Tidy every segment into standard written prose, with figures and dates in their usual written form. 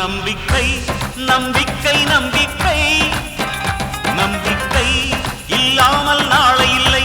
நம்பிக்கை நம்பிக்கை நம்பிக்கை நம்பிக்கை இல்லாமல் நாளை இல்லை.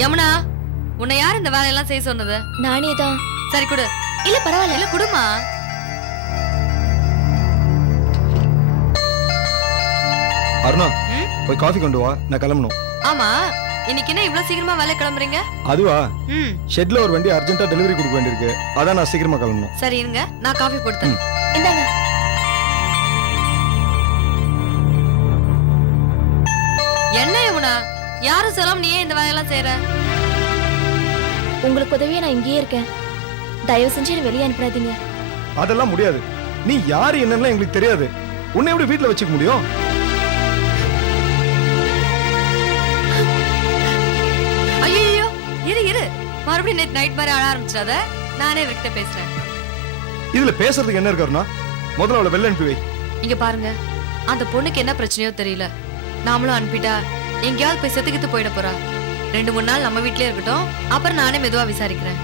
யமுனா, உன்னை யார் இந்த வேலையெல்லாம் செய்ய சொன்னது? நானே தான். சரி குடு. இல்ல பரவாயில்ல. இல்ல குடுமா. அருணா, போய் காஃபி கொண்டு வா, நான் கிளம்பணும். ஆமா, இன்னைக்கு என்ன இவ்வளவு சீக்கிரமா வேலை கிளம்புறீங்க? அதுவா, ஷெட்ல ஒரு வண்டி அர்ஜென்ட்டா டெலிவரி கொடுக்க வேண்டியிருக்கு, அதான் நான் சீக்கிரமா கிளம்பணும். சரி இருங்க, நான் காஃபி போடுறேன். இந்தாங்க. என்ன யமுனா, யாரும் சொல்லாம நீயே இந்த வேலையெல்லாம் செய்யற? உங்களுக்கு உதவியா நான் இங்கேயே இருக்கேன். தயவு செஞ்சு வெளியே அனுப்பிடாதீங்க. அதெல்லாம் முடியாது. நீ யாரு என்னன்னு எங்களுக்கு தெரியாது. உன்னை எப்படி வீட்டுல வச்சுக்க முடியும்? ஐயோ இரு இரு, மறுபடியும் நேற்று நைட் மாதிரி அழ ஆரம்பிச்சாத. நானே விட்டு பேசுறேன். இதுல பேசுறதுக்கு என்ன இருக்காருன்னா, முதல்ல அவளை வெளில அனுப்பி வை. இங்க பாருங்க, அந்த பொண்ணுக்கு என்ன பிரச்சனையோ தெரியல. நாமளும் அனுப்பிட்டா எங்கேயாவது போய் செத்துக்கிட்டு போயிட போறா. 2-3 நாள் நம்ம வீட்லயே இருக்கட்டும், அப்புறம் நானே மெதுவா விசாரிக்கிறேன்.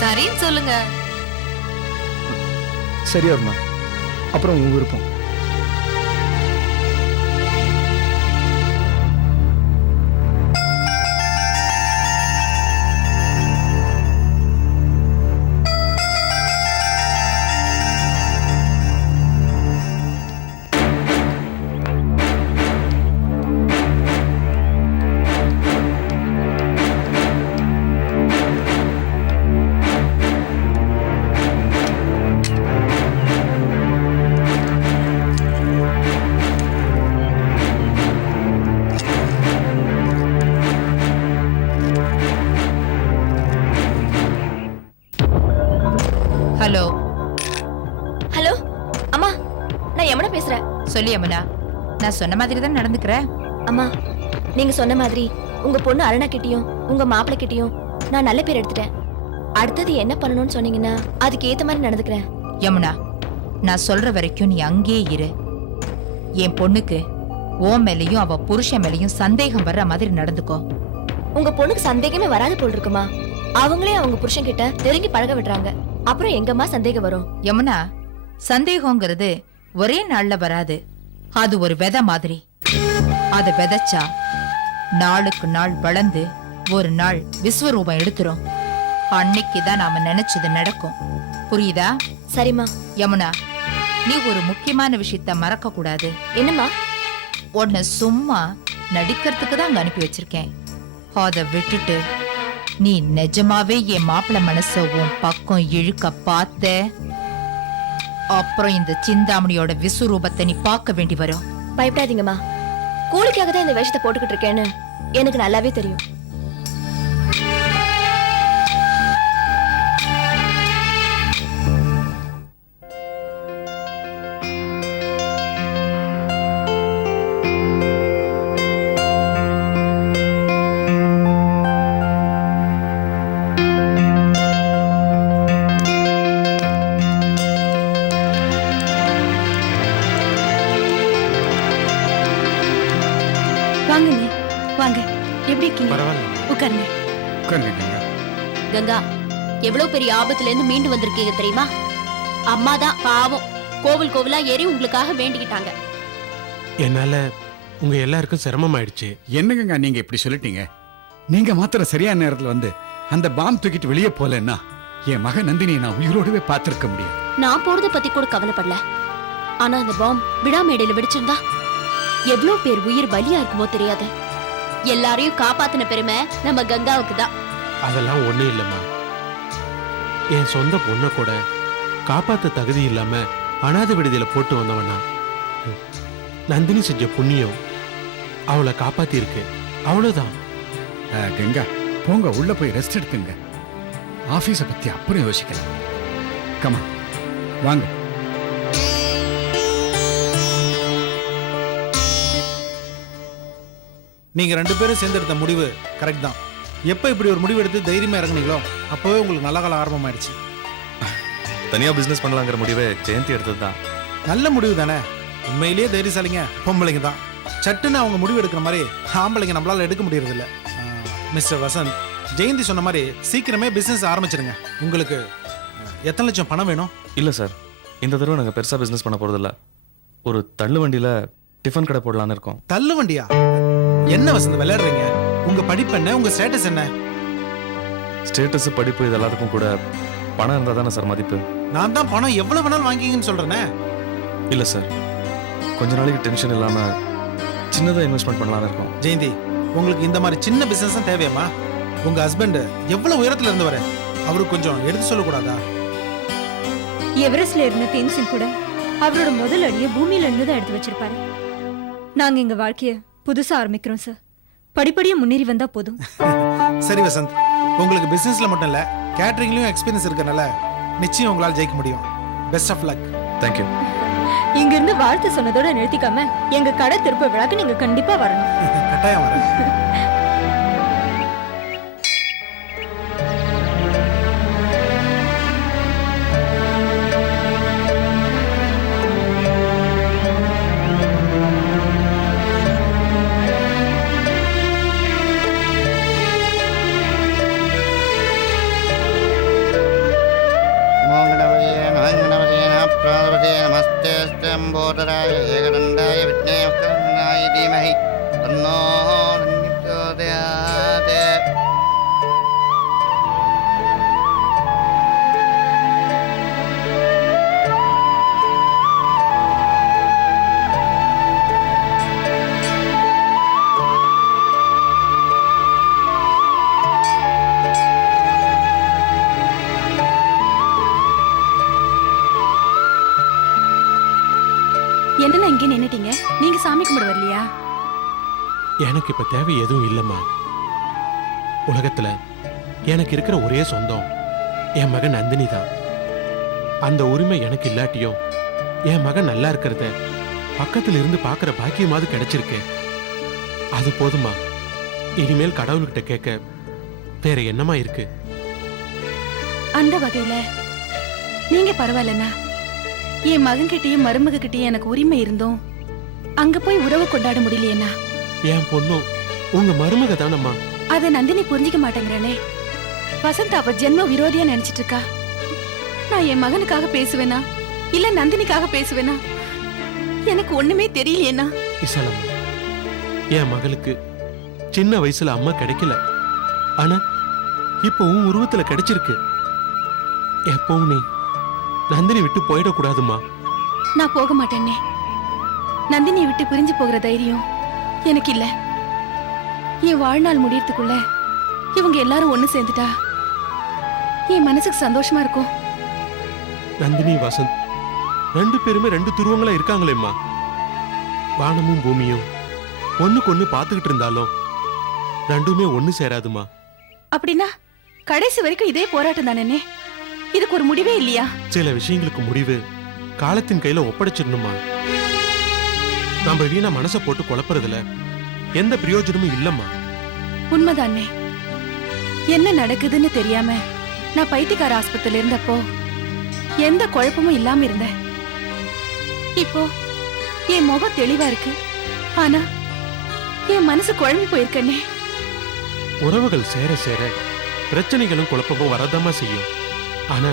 சரின்னு சொல்லுங்க. சரியா இருந்தா அப்புறம் உங்க விருப்பம். ஹலோ. ஹலோ அம்மா, நான் யமுனா பேசுறேன். சொல்லு யமுனா, நான் சொன்ன மாதிரி தான் நடந்துக்கிறேன். அம்மா, நீங்க சொன்ன மாதிரி உங்க பொண்ணு அருணா கிட்டயும் உங்க மாப்பிள்ளை கிட்டயும் நான் நல்ல பேர் எடுத்துட்டேன். அடுத்தது என்ன பண்ணணும்னு சொன்னீங்கன்னா அதுக்கு ஏத்த மாதிரி நடந்துக்கிறேன். யமுனா, நான் சொல்ற வரைக்கும் நீ அங்கேயே இரு. என் பொண்ணுக்கு ஓ மேலையும் அவ புருஷன் மேலையும் சந்தேகம் வர்ற மாதிரி நடந்துக்கோ. உங்க பொண்ணுக்கு சந்தேகமே வராது போல் இருக்குமா? அவங்களே அவங்க புருஷன் கிட்ட நெருங்கி பழக விடுறாங்க, அப்புறம் எங்கம்மா சந்தேகம் வரும்? யமுனா, சந்தேகங்கிறது ஒரே நாள்ல வராது. அது ஒரு விதை மாதிரி. அத விதைச்சா நாளுக்கு நாள் வளர்ந்து ஒரு நாள் விஸ்வரூபம் எடுத்துரும். அன்னைக்குதான் நாம நினைச்சது நடக்கும். புரியுதா? சரிம்மா. யமுனா, நீ ஒரு முக்கியமான விஷயத்த மறக்க கூடாது. என்னம்மா? உன்னை சும்மா நடிக்கிறதுக்கு தான் அங்க அனுப்பி வச்சிருக்கேன். அத விட்டுட்டு நீ நிஜமாவே என் மாப்பிள்ள மனச உன் பக்கம் இழுக்க பார்த்த, அப்புறம் இந்த சிந்தாமணியோட விஸ்வரூபத்தை நீ பார்க்க வேண்டி வரும். பயப்படாதீங்கம்மா, கூலிக்காக தான் இந்த வேஷத்தை போட்டுக்கிட்டு இருக்கேன்னு எனக்கு நல்லாவே தெரியும். வாங்குங்க, வாங்க. எப்படி இருக்கீங்க? பரவாயில்ல, உட்காருங்க. உட்காருங்க. கங்கா, எவ்வளவு பெரிய ஆபத்துல இருந்து மீண்டு வந்திருக்கீங்க தெரியுமா? அம்மா தான் பாவம் கோவில் கோவிலா ஏறி உங்களுக்காக வேண்டிக்கிட்டாங்க. என்னால உங்க எல்லாருக்கும் சிரமம் ஆயிடுச்சு. என்னங்க நீங்க இப்படி சொல்லிட்டீங்க? நீங்க மாத்திரம் சரியான நேரத்துல வந்து அந்த பாம் தூக்கிட்டு வெளியே போலன்னா என் மகன் நந்தினியை நான் உயிரோடவே பார்த்திருக்க முடியும். நான் போறத பத்தி கூட கவலைப்படல. ஆனா அந்த பாம் விடாமேடையில வெடிச்சிருந்தா எவ்வளவு பேர் உயிர் பலியா இருக்குமோ தெரியாது. எல்லாரையும் காப்பாத்தின பெருமை நம்ம கங்காவுக்கு தான். அதெல்லாம் ஒண்ணு இல்லம்மா. என் சொந்த பொண்ணை கூட காப்பாத்த தகுதி இல்லாம அனாதை விடுதியில போட்டு வந்தவனா. நந்தினி செஞ்ச புண்ணியம் அவளை காப்பாத்திருக்கு. அவ்வளவுதான். கங்கா போங்க, உள்ள போய் ரெஸ்ட் எடுத்துங்க. ஆபீஸை பத்தி அப்புறம் யோசிக்கலாம். கமா வாங்க. நீங்க 2 பேரும் சேர்ந்து எடுத்த முடிவு கரெக்ட் தான். எப்ப இப்படி ஒரு முடிவு எடுத்து தைரியமா இறங்குனீங்களோ அப்பவே உங்களுக்கு நல்ல காலம் ஆரம்பமாயிடுச்சு. தனியா பிசினஸ் பண்ணலாங்கிற முடிவை ஜெயந்தி எடுத்தது தான். நல்ல முடிவு தானே. உண்மையிலேயே தைரியசாலிங்க பொம்பளைங்க தான். சட்டுன்னு அவங்க முடிவு எடுக்கிற மாதிரி ஆம்பளைங்க நம்மளால எடுக்க முடியறது இல்ல. மிஸ்டர் வசந்த், ஜெயந்தி சொன்ன மாதிரி சீக்கிரமே பிசினஸ் ஆரம்பிச்சிருங்க. உங்களுக்கு எத்தனை லட்சம் பணம் வேணும்? இல்ல சார், இந்த தடவை நாங்க பெருசா பிசினஸ் பண்ண போறது இல்ல. ஒரு தள்ளு வண்டியில டிஃபன் கடை போடலான்னு இருக்கோம். தள்ளு வண்டியா? என்ன வசந்த் விளையாடுறீங்க? உங்க படிப்பு என்ன? உங்க ஸ்டேட்டஸ் என்ன? ஸ்டேட்டஸ், படிப்பு இது எல்லாத்துக்கும் கூட பணம் இருந்தா தானே சார் மதிப்பு. நான் தான் பணம் எவ்வளவு வேணாலும் வாங்கிங்கன்னு சொல்றேனே. இல்ல சார், கொஞ்ச நாளைக்கு டென்ஷன் இல்லாம சின்னதா இன்வெஸ்ட்மெண்ட் பண்ணலாம்னு இருக்கோம். ஜெயந்தி, உங்களுக்கு இந்த மாதிரி சின்ன பிசினஸ் தான் தேவையாமா? உங்க ஹஸ்பண்ட் எவ்வளவு உயரத்துல இருந்து வர, அவருக்கு கொஞ்சம் எடுத்து சொல்லக்கூடாதா? எவரெஸ்ட்ல இருந்த தேன்சிங் கூட அவரோட முதல் அடியை பூமியில இருந்து தான் எடுத்து வச்சிருப்பாரு. நாங்க எங்க வாழ்க்கைய புதுசா ஆரம்பிக்கிறோம் சார். படிப்படியா முன்னேறி வந்தா போதும். சரி வசந்த், உங்களுக்கு பிசினஸ்ல மட்டும் இல்ல கேட்டரிங்லயும் எக்ஸ்பீரியன்ஸ் இருக்கறனால நிச்சயம் உங்களால ஜெயிக்க முடியும். Best of luck. தேங்க்யூ. இங்க இருந்து வாழ்த்து சொன்னதோட நிறுத்திக்காம எங்க கடை திருப்ப விழாக்கு நீங்க கண்டிப்பா வரணும். கட்டாயம் வரேன். नमस्ते एकदंडाय विघ्नेश्वराय धीमहि तन्नो प्रचोदयात्. என்ன இங்கே நின்னுட்டீங்க? நீங்க சாமி கும்பிட வரலையா? எனக்கு இப்ப தேவை எதுவும் இல்லம்மா. உலகத்துல எனக்கு இருக்கிற ஒரே சொந்தம் என் மகன் நந்தினி தான். அந்த உரிமை எனக்கு இல்லாட்டியும் என் மகன் நல்லா இருக்கிறத பக்கத்துல இருந்து பாக்குற பாக்கியமாவது கிடைச்சிருக்கு. அது போதுமா. இனிமேல் கடவுள்கிட்ட கேட்க வேற என்னமா இருக்கு? அந்த வகையில நீங்க பரவாயில்லண்ணா. என் மகன்கிட்டயும் மருமக கிட்டயும் எனக்கு உரிமை இருந்தோம் அங்க போய் உறவு கொண்டாட முடியலையேண்ணா. என் பொண்ணும் உங்க மருமக தானம்மா. அத நந்தினி புரிஞ்சிக்க மாட்டேங்கிறாளே. வசந்த் அவ ஜென்ம விரோதியா நினைச்சிட்டு இருக்கா. நான் என் மகனுக்காக பேசுவேனா இல்ல நந்தினிக்காக பேசுவேனா எனக்கு ஒண்ணுமே தெரியலையேண்ணா. இசலம், என் மகளுக்கு சின்ன வயசுல அம்மா கிடைக்கல. ஆனா இப்ப உன் உருவத்துல கிடைச்சிருக்கு. எப்பவும் நீ நந்தினி விட்டு போயிடக்கூடாதுமா. நான் போக மாட்டேனே. நந்தினியை விட்டு பிரிஞ்சு போகிற தைரியம் எனக்கு இல்ல. என் வாழ்நாள் முடியறதுக்குள்ள இவங்க எல்லாரும் ஒண்ணு சேர்ந்துட்டா என் மனசுக்கு சந்தோஷமா இருக்கும். நந்தினி, வசந்த் 2 பேருமே 2 துருவங்களா இருக்காங்களேம்மா. வானமும் பூமியும் ஒண்ணுக்கு ஒண்ணு பாத்துக்கிட்டு இருந்தாலும் ரெண்டுமே ஒண்ணு சேராதுமா. அப்படின்னா கடைசி வரைக்கும் இதே போராட்டம் தானே? இதுக்கு ஒரு முடிவே இல்லையா? சில விஷயங்களுக்கு முடிவு காலத்தின் கையில ஒப்படைச்சிடணுமா. நம்ம வீணா மனசை போட்டு குழப்பறதுல எந்த பிரயோஜனமும் இல்லம்மா. உண்மைதானே. என்ன நடக்குதுன்னு தெரியாம நான் பைத்தியக்கார ஆஸ்பத்திரியில இருந்தப்போ எந்த குழப்பமும் இல்லாம இருந்தேன். இப்போ என் முகம் தெளிவா இருக்கு. ஆனா என் மனசு குழம்பி போயிருக்கனே. உறவுகள் சேர சேர பிரச்சனைகளும் குழப்பமும் வரதாமா செய்யும். ஆனா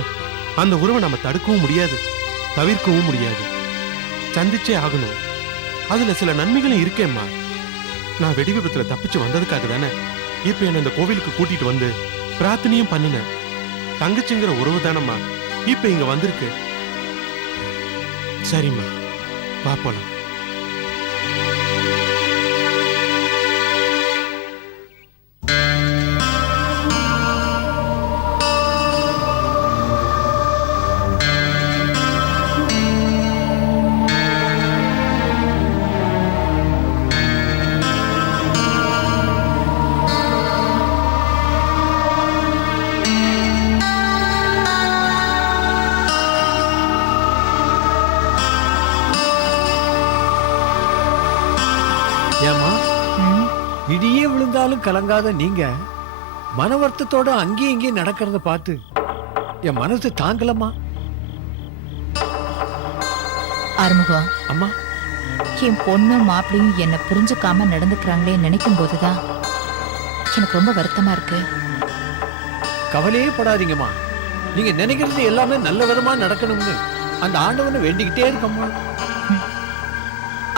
அந்த உறவை நம்ம தடுக்கவும் முடியாது, தவிர்க்கவும் முடியாது. சந்திச்சே ஆகணும். அதுல சில நன்மைகளும் இருக்கேம்மா. நான் வெடி விபத்துல தப்பிச்சு வந்ததுக்காக தானே இப்ப என்ன இந்த கோவிலுக்கு கூட்டிட்டு வந்து பிரார்த்தனையும் பண்ணினேன். தங்கச்சிங்கிற உறவு தானம்மா இப்ப இங்க வந்திருக்கு. சரிம்மா, வா போலாம். இடியே விழுந்தாலும் கலங்காத நீங்க மன வருத்தத்தோட அங்கேயும் இங்கேயும் நடக்கிறத பார்த்து என் மனசு தாங்கலம்மா. ஆறுமுகம், அம்மா, என் பொண்ணும் மாப்பிளையும் என்ன புரிஞ்சுக்காம நடந்துக்கிறாங்களே நினைக்கும் போதுதான் எனக்கு ரொம்ப வருத்தமா இருக்கு. கவலையே படாதீங்கம்மா. நீங்க நினைக்கிறது எல்லாமே நல்ல விதமா நடக்கணும்னு அந்த ஆண்டவனை வேண்டிக்கிட்டே இருக்கம்மா.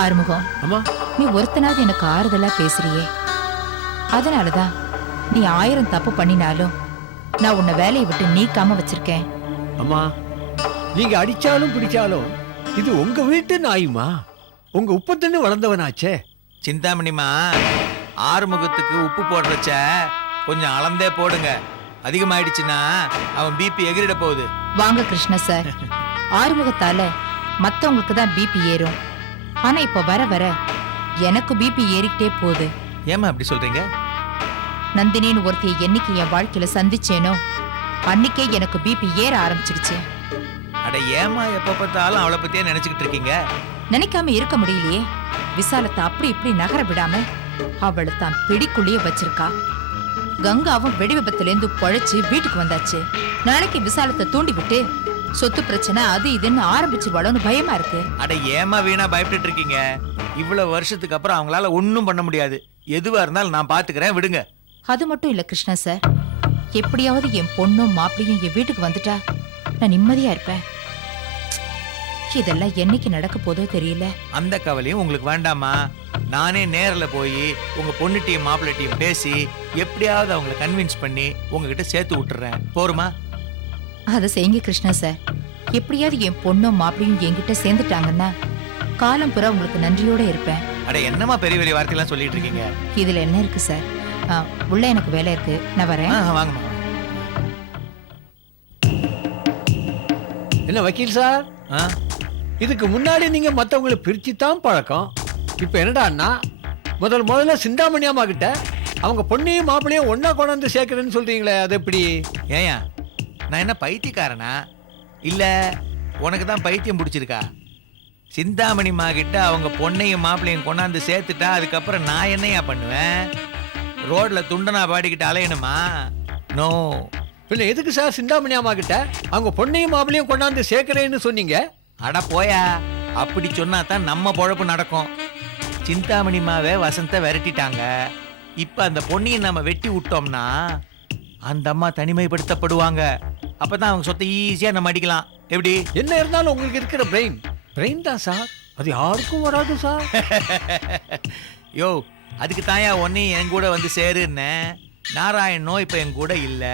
ஆறுமுகம், அம்மா, நீ ஒருத்தனாவது எனக்கு ஆறுதலா பேசுறியே, அதனாலதான் நீ 1000 தப்பு பண்ணினாலும் நான் உன்னை வேலையை விட்டு நீக்காம வச்சிருக்கேன். அம்மா, நீங்க அடிச்சாலும் பிடிச்சாலும் இது உங்க வீட்டு நாயுமா, உங்க உப்பத்தண்ணு வளர்ந்தவனாச்சே. சிந்தாமணிமா, ஆறுமுகத்துக்கு உப்பு போடுறச்ச கொஞ்சம் அளந்தே போடுங்க. அதிகமாயிடுச்சுன்னா அவன் பிபி எகிரிட போகுது. வாங்க கிருஷ்ண சார், ஆறுமுகத்தால மத்தவங்களுக்கு தான் பிபி ஏறும். ஆனா இப்ப வர வர எனக்கு பிபி ஏறிக்கிட்டே போகுது. ஏமா அப்படி சொல்றீங்க? நந்தினின்னு ஒருத்தைய என்னைக்கு என் வாழ்க்கையில சந்திச்சேனோ அன்னைக்கே எனக்கு பிபி ஏற ஆரம்பிச்சிடுச்சு. அட ஏமா எப்ப பார்த்தாலும் அவளை பத்தியே நினைச்சுக்கிட்டு இருக்கீங்க? நினைக்காம இருக்க முடியலையே. விசாலத்தை அப்படி இப்படி நகர விடாம அவளை தான் பிடிக்குள்ளேயே வச்சிருக்கா. கங்காவும் வெடி விபத்துல இருந்து பொழைச்சு வீட்டுக்கு வந்தாச்சு. நாளைக்கு விசாலத்தை தூண்டி விட்டு சொத்து பிரச்சனை அது இதுன்னு ஆரம்பிச்சிருவாளோன்னு பயமா இருக்கு. அட ஏமா வீணா பயப்பட்டு இருக்கீங்க? இவ்வளவு வருஷத்துக்கு அப்புறம் அவங்களால ஒன்னும் பண்ண முடியாது. எதுவா இருந்தாலும் நான் பாத்துக்கிறேன், விடுங்க. அது மட்டும் இல்ல கிருஷ்ணா சார், எப்படியாவது என் பொண்ணும் மாப்பிளையும் என் வீட்டுக்கு வந்துட்டா நான் நிம்மதியா இருப்பேன். இதெல்லாம் என்னைக்கு நடக்க போதோ தெரியல. அந்த கவலையும் உங்களுக்கு வேண்டாமா? நானே நேர்ல போய் உங்க பொண்ணுட்டையும் மாப்பிள்ளைட்டையும் பேசி எப்படியாவது அவங்களை கன்வின்ஸ் பண்ணி உங்ககிட்ட சேர்த்து விட்டுறேன். போருமா? அதை செய்யுங்க கிருஷ்ணா சார். எப்படியாவது என் பொண்ணும் மாப்பிளையும் என்கிட்ட சேர்ந்துட்டாங்கன்னா காலம் புறா உங்களுக்கு நன்றியோட இருப்பேன். அட என்னமா பெரிய பெரிய வார்த்தையெல்லாம் சொல்லிட்டு இருக்கீங்க? இதுல என்ன இருக்கு சார்? உள்ள எனக்கு வேலை இருக்கு, நான் வரேன். வாங்கம்மா. என்ன வக்கீல் சார், இதுக்கு முன்னாடி நீங்க மத்தவங்களை பிரிச்சுதான் பழக்கம். இப்ப என்னடான்னா முதல்ல சிந்தாமணி அம்மா கிட்ட அவங்க பொண்ணையும் மாப்பிளையும் ஒன்னா கொண்டாந்து சேர்க்கிறேன்னு சொல்றீங்களே, அது எப்படி? ஏயா நான் என்ன பைத்தியக்காரனா? இல்ல உனக்கு தான் பைத்தியம் பிடிச்சிருக்கா? சிந்தாமணி மா கிட்ட அவங்க பொண்ணையும் மாப்பிளையும் கொண்டாந்து சேர்த்துட்டா அதுக்கப்புறம் நான் என்னையா பண்ணுவேன்? ரோட்ல துண்டனா பாடிக்கிட்டு அலையணுமா? நோ. பின்ன எதுக்கு சார் சிந்தாமணி அம்மா கிட்ட அவங்க பொண்ணையும் மாப்பிளையும் கொண்டாந்து சேர்க்கிறேன்னு சொன்னீங்க? அட போயா, அப்படி சொன்னா தான் நம்ம பொழப்பு நடக்கும். சிந்தாமணி மாவே வசந்த விரட்டிட்டாங்க. இப்ப அந்த பொண்ணையும் நம்ம வெட்டி விட்டோம்னா அந்த அம்மா தனிமைப்படுத்தப்படுவாங்க. அப்பதான் அவங்க சொத்தை ஈஸியா நம்ம அடிக்கலாம். எப்படி? என்ன இருந்தாலும் உங்களுக்கு இருக்கிற பிரெயின் தான் சார், அது யாருக்கும் வராது சார். யோ, அதுக்கு தாயா ஒன்னையும் என் கூட வந்து சேருன்னு. நாராயணனோ இப்ப என் கூட இல்ல,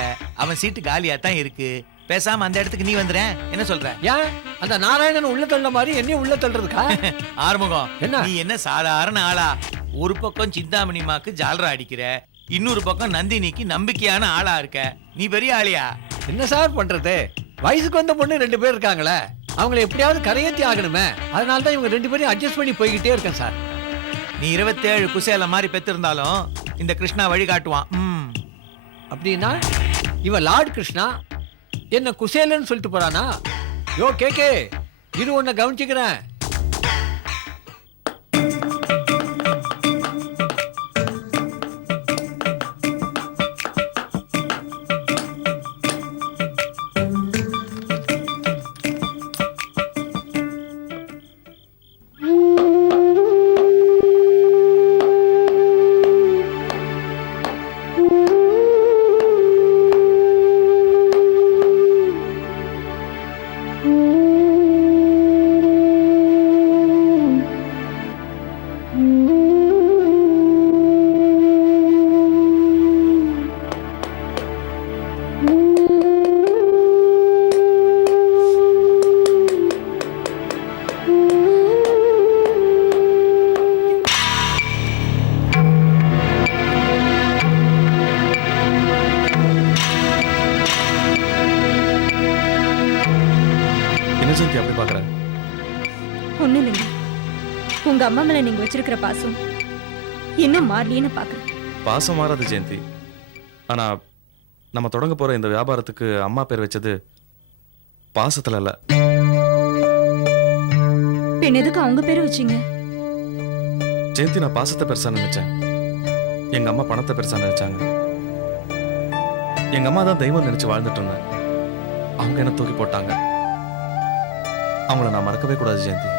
அவன் சீட்டு காலியா தான் இருக்கு. பேசாம அந்த இடத்துக்கு நீ வந்துறேன், என்ன சொல்ற? ஏன் அந்த நாராயணன் உள்ள தள்ள மாதிரி என்னையும் உள்ள தள்ளுறதுக்கா? ஆறுமுகம், என்ன நீ என்ன சாதாரண ஆளா? ஒரு பக்கம் சிந்தாமணிமாக்கு ஜாலரா அடிக்கிற, இன்னொரு பக்கம் நந்தினிக்கு நம்பிக்கையான ஆளா இருக்க. நீ பெரிய ஆளியா? என்ன சார் பண்றது? வயசுக்கு வந்த பொண்ணு 2 பேர் இருக்காங்களே, அவங்களை எப்படியாவது கரையேற்றி ஆகணுமே. அதனால தான் இவங்க 2 பேரையும் அட்ஜஸ்ட் பண்ணி போய்கிட்டே இருக்கேன் சார். நீ 27 குசேல மாதிரி பெற்றிருந்தாலும் இந்த கிருஷ்ணா வழி காட்டுவான். அப்படின்னா இவன் லார்ட் கிருஷ்ணா என்ன குசேலன்னு சொல்லிட்டு போறானா? யோ கேக்கே, இது ஒன்ன கவனிச்சுக்கிறேன். ஜெயந்தி அப்படி பாக்குற? ஒண்ணும் இல்லைங்க, உங்க அம்மா மேல நீங்க வச்சிருக்கிற பாசம் இன்னும் மாறலின்னு பாக்குறேன். பாசம் மாறாது ஜெயந்தி. ஆனா நம்ம தொடங்க போற இந்த வியாபாரத்துக்கு அம்மா பேர் வச்சது பாசத்துல இல்ல. பின் எதுக்கு அவங்க பேரு வச்சீங்க? ஜெயந்தி, நான் பாசத்தை பெருசா நினைச்சேன். எங்க அம்மா பணத்தை பெருசா நினைச்சாங்க. எங்க அம்மா தான் தெய்வம் நினைச்சு வாழ்ந்துட்டு இருந்தேன். அவங்க என்ன தூக்கி போட்டாங்க. அவங்கள நான் மறக்கவே கூடாது ஜெயந்தி.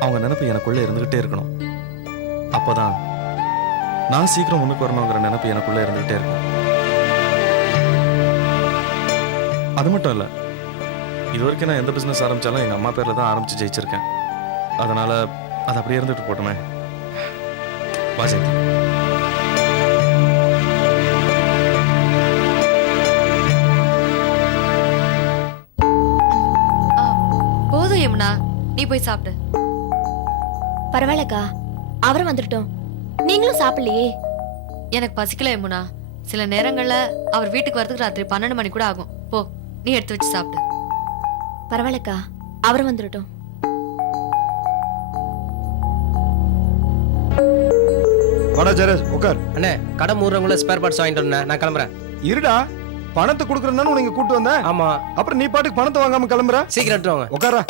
அவங்க நினைப்பு எனக்குள்ள இருந்துகிட்டே இருக்கணும். அப்போதான் நான் சீக்கிரம் முன்னுக்கு வரணுங்கிற நினைப்பு எனக்குள்ள இருந்துகிட்டே இருக்கும். அது மட்டும் இல்ல, இது வரைக்கும் நான் எந்த பிசினஸ் ஆரம்பிச்சாலும் எங்க அம்மா பேர்ல தான் ஆரம்பிச்சு ஜெயிச்சிருக்கேன். அதனால அது அப்படியே இருந்துட்டு போட்டுமே. வா ஜெயந்தி. போதும் யமுனா, நீ போய் சாப்பிடு. பரவாயில்லக்கா, அவரும் வந்துட்டோம். நீங்களும் சாப்பிடலையே? எனக்கு பசிக்கல யமுனா. சில நேரங்கள்ல அவர் வீட்டுக்கு வரதுக்கு ராத்திரி 12 மணி கூட ஆகும். போ, நீ எடுத்து வச்சு சாப்பிடு. பரவாயில்லக்கா, அவரும் வந்துட்டோம். வாடா ஜெரஸ், உட்கார். அண்ணே, கடை மூடுறவங்கள ஸ்பேர் பார்ட்ஸ் வாங்கிட்டு வந்தேன். நான் கிளம்புறேன். இருடா, பணத்தை கொடுக்குறேன்னு உனக்கு கூட்டு வந்தேன். ஆமா. அப்புறம் நீ பாட்டுக்கு பணத்தை வாங்காம கிளம்புற. சீக்கிரம் எடுத்து வாங்க. உட்காரா.